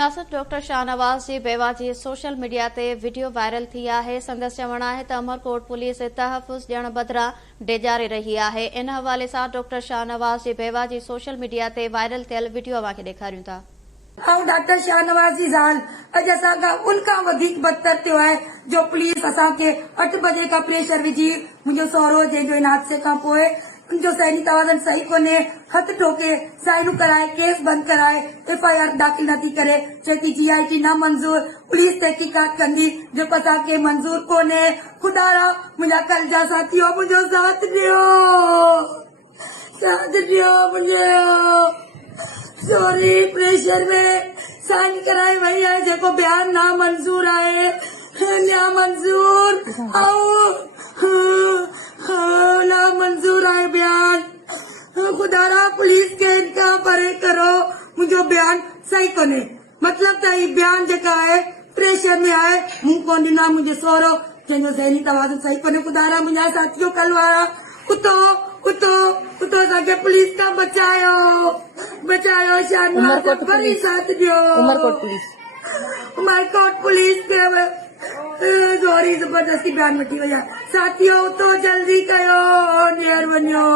नासिर डॉक्टर शाहनवाज़ जी बेवा जी social media ते video viral थी आहे। संदसि चवणु आहे त अमरकोट पुलिस तहफ़ुज़ ॾियण बदिरां डेजारे रही आहे। इन हवाले सां डॉक्टर शाहनवाज़ जी बेवा जी सोशल मीडिया ते वायरल थियल वीडियो अव्हांखे ॾेखारियूं था। डॉक्टर शाहनवाज़ जी ज़ाल अॼु असांखां उनखां वधीक बदतर थियो आहे जो पुलिस असांखे 8 बजे खां प्रेशर विझी मुंहिंजो सहुरो जंहिंजो इन हादसे खां पोइ उनजो सैनी तवाज़न सही कोन्हे हथ ठोके साइनूं कराए केस बंदि कराए FIR दाख़िल नथी करे चए थी GIT न मंज़ूर पुलिस तहक़ीक़ात कंदी जेको असांखे मंज़ूर कोन्हे। खुदा रा मुंहिंजा कलजा साथियो मुंहिंजो साथ ॾियो मुंहिंजो सॉरी प्रेशर में साइन कराए वही है जेको बयान ना मंजूर है ना मंजूर ना मंजूर है बयान। खुदारा पुलिस के इनका परे करो मुझे बयान सही कोने मतलब त ई बयान जेका है प्रेशर में है मुंह को ॾिना मुंहिंजो सहुरो जंहिंजो ज़हनी तवाज़ुन सही कोने। खुदारा मुंहिंजा साथियों कल वारा उतो उतो उतो असांखे पुलिस खां बचायो शाहनवाज़ वरी साथ ॾियो। उमरकोट पुलिस खे ज़ोरी ज़बरदस्ती बयान वठी वई आहे। साथियो उतो जल्दी कयो ॾेर वञो।